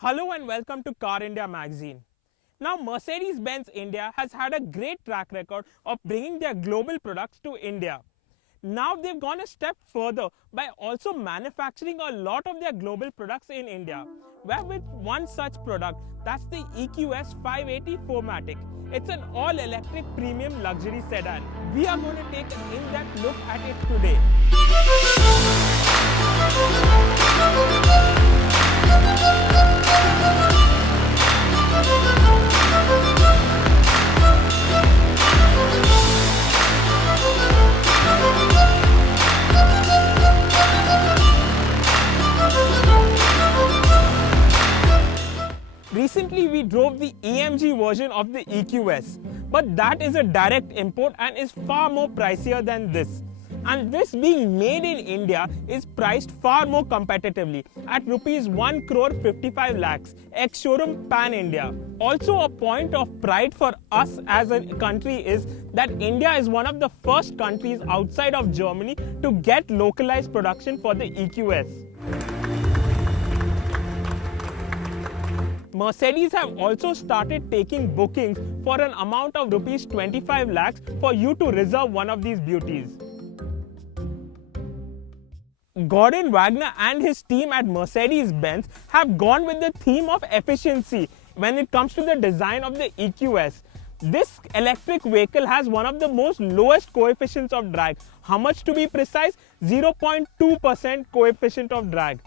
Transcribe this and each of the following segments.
Hello and welcome to Car India magazine. Now, Mercedes-Benz India has had a great track record of bringing their global products to India. Now they've gone a step further by also manufacturing a lot of their global products in India. Where with one such product, that's the EQS 580 4MATIC. It's an all-electric premium luxury sedan. We are going to take an in-depth look at it today. Recently, we drove the AMG version of the EQS, but that is a direct import and is far more pricier than this. And this being made in India is priced far more competitively at rupees 1 crore 55 lakhs, ex-showroom pan-India. Also a point of pride for us as a country is that India is one of the first countries outside of Germany to get localized production for the EQS. Mercedes have also started taking bookings for an amount of rupees 25 lakhs for you to reserve one of these beauties. Gordon Wagner and his team at Mercedes-Benz have gone with the theme of efficiency when it comes to the design of the EQS. This electric vehicle has one of the most lowest coefficients of drag. How much to be precise? 0.2% coefficient of drag.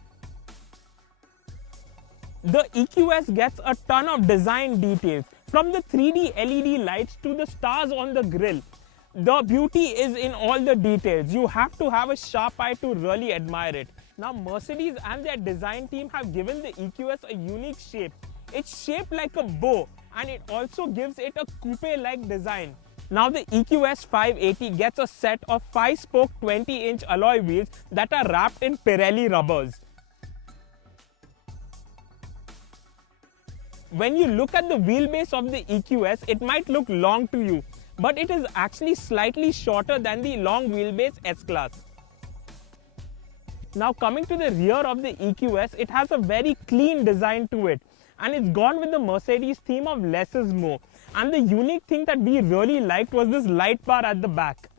The EQS gets a ton of design details, from the 3D LED lights to the stars on the grille. The beauty is in all the details. You have to have a sharp eye to really admire it. Now, Mercedes and their design team have given the EQS a unique shape. It's shaped like a bow and it also gives it a coupe-like design. Now, the EQS 580 gets a set of 5-spoke 20-inch alloy wheels that are wrapped in Pirelli rubbers. When you look at the wheelbase of the EQS, it might look long to you, but it is actually slightly shorter than the long wheelbase S-Class. Now coming to the rear of the EQS, it has a very clean design to it, and it's gone with the Mercedes theme of less is more. And the unique thing that we really liked was this light bar at the back.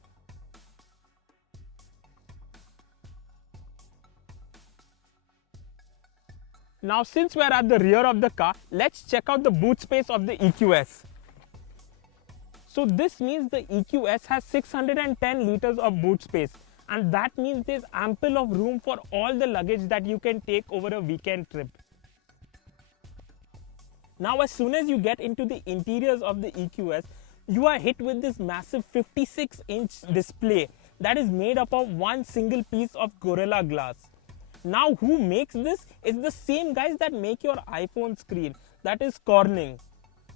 Now since we are at the rear of the car, let's check out the boot space of the EQS. So this means the EQS has 610 liters of boot space, and that means there's ample of room for all the luggage that you can take over a weekend trip. Now as soon as you get into the interiors of the EQS, you are hit with this massive 56-inch display that is made up of one single piece of Gorilla Glass. Now who makes this? It's the same guys that make your iPhone screen, that is Corning.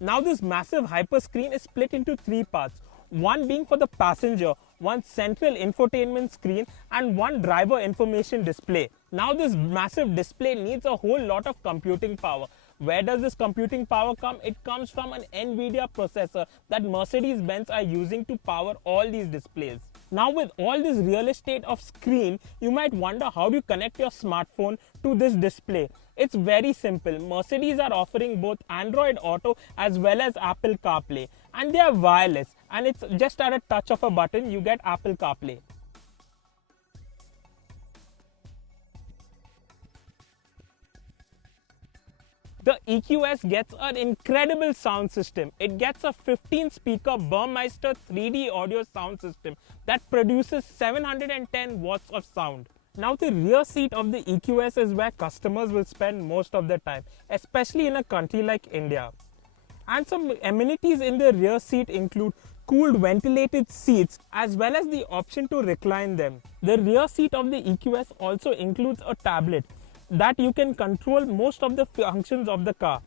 Now this massive hyper screen is split into three parts, one being for the passenger, one central infotainment screen and one driver information display. Now this massive display needs a whole lot of computing power. Where does this computing power come? It comes from an NVIDIA processor that Mercedes-Benz are using to power all these displays. Now with all this real estate of screen, you might wonder how do you connect your smartphone to this display. It's very simple. Mercedes are offering both Android Auto as well as Apple CarPlay, and they are wireless, and it's just at a touch of a button you get Apple CarPlay. The EQS gets an incredible sound system. It gets a 15-speaker Burmeister 3D audio sound system that produces 710 watts of sound. Now the rear seat of the EQS is where customers will spend most of their time, especially in a country like India. And some amenities in the rear seat include cooled ventilated seats as well as the option to recline them. The rear seat of the EQS also includes a tablet that you can control most of the functions of the car.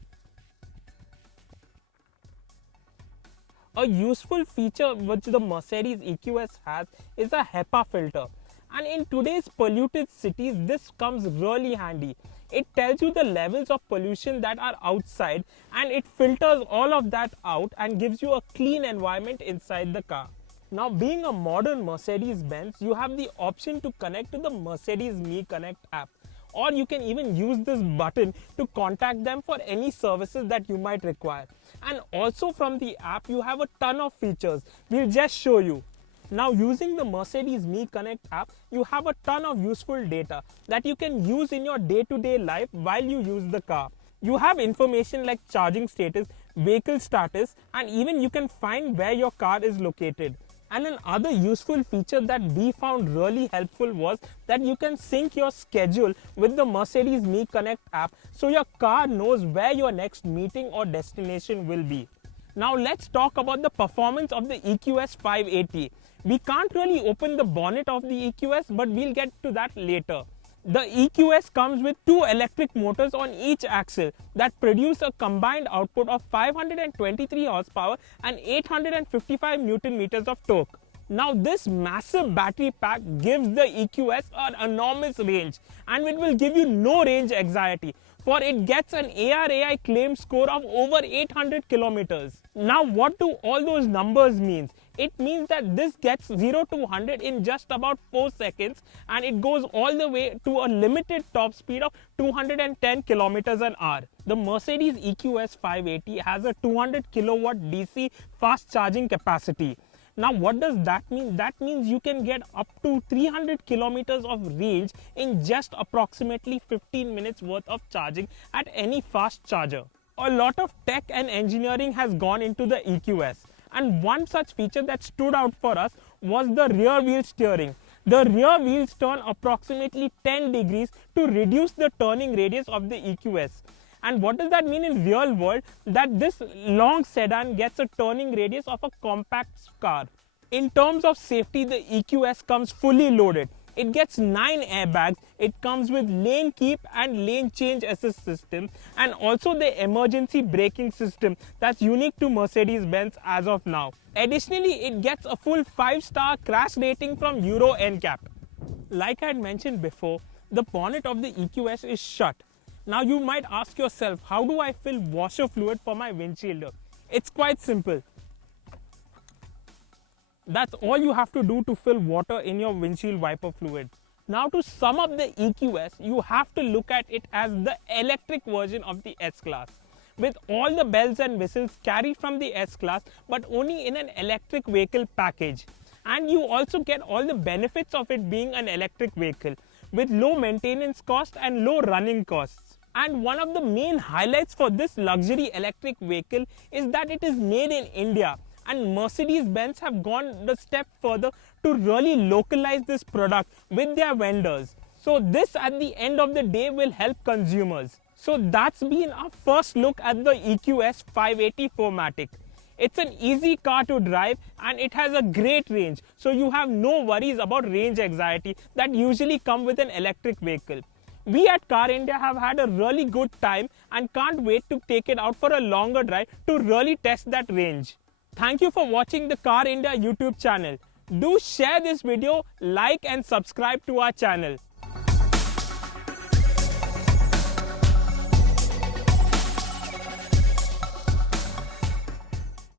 A useful feature which the Mercedes EQS has is a HEPA filter. And in today's polluted cities, this comes really handy. It tells you the levels of pollution that are outside and it filters all of that out and gives you a clean environment inside the car. Now being a modern Mercedes-Benz, you have the option to connect to the Mercedes Me Connect app. or you can even use this button to contact them for any services that you might require. And also from the app, you have a ton of features. We'll just show you. Now, using the Mercedes Me Connect app, you have a ton of useful data that you can use in your day-to-day life while you use the car. You have information like charging status, vehicle status, and even you can find where your car is located. And another useful feature that we found really helpful was that you can sync your schedule with the Mercedes Me Connect app, so your car knows where your next meeting or destination will be. Now let's talk about the performance of the EQS 580. We can't really open the bonnet of the EQS, but we'll get to that later. The EQS comes with two electric motors on each axle that produce a combined output of 523 horsepower and 855 Newton meters of torque. Now this massive battery pack gives the EQS an enormous range, and it will give you no range anxiety, for it gets an ARAI claim score of over 800 kilometers. Now what do all those numbers mean? It means that this gets 0 to 100 in just about 4 seconds, and it goes all the way to a limited top speed of 210 kilometers an hour. The Mercedes EQS 580 has a 200 kilowatt DC fast charging capacity. Now what does that mean? That means you can get up to 300 kilometers of range in just approximately 15 minutes worth of charging at any fast charger. A lot of tech and engineering has gone into the EQS, and one such feature that stood out for us was the rear wheel steering. The rear wheels turn approximately 10 degrees to reduce the turning radius of the EQS. And what does that mean in real world? That this long sedan gets a turning radius of a compact car. In terms of safety, the EQS comes fully loaded. It gets 9 airbags, it comes with lane keep and lane change assist system, and also the emergency braking system that's unique to Mercedes-Benz as of now. Additionally, it gets a full 5-star crash rating from Euro NCAP. Like I had mentioned before, the bonnet of the EQS is shut. Now you might ask yourself, how do I fill washer fluid for my windshield? It's quite simple. That's all you have to do to fill water in your windshield wiper fluid. Now to sum up the EQS, you have to look at it as the electric version of the S-Class, with all the bells and whistles carried from the S-Class, but only in an electric vehicle package. And you also get all the benefits of it being an electric vehicle, with low maintenance cost and low running costs. And one of the main highlights for this luxury electric vehicle is that it is made in India. And Mercedes-Benz have gone the step further to really localize this product with their vendors. So this at the end of the day will help consumers. So that's been our first look at the EQS 580 4MATIC. It's an easy car to drive and it has a great range. So you have no worries about range anxiety that usually come with an electric vehicle. We at Car India have had a really good time and can't wait to take it out for a longer drive to really test that range. Thank you for watching the Car India YouTube channel. Do share this video, like and subscribe to our channel.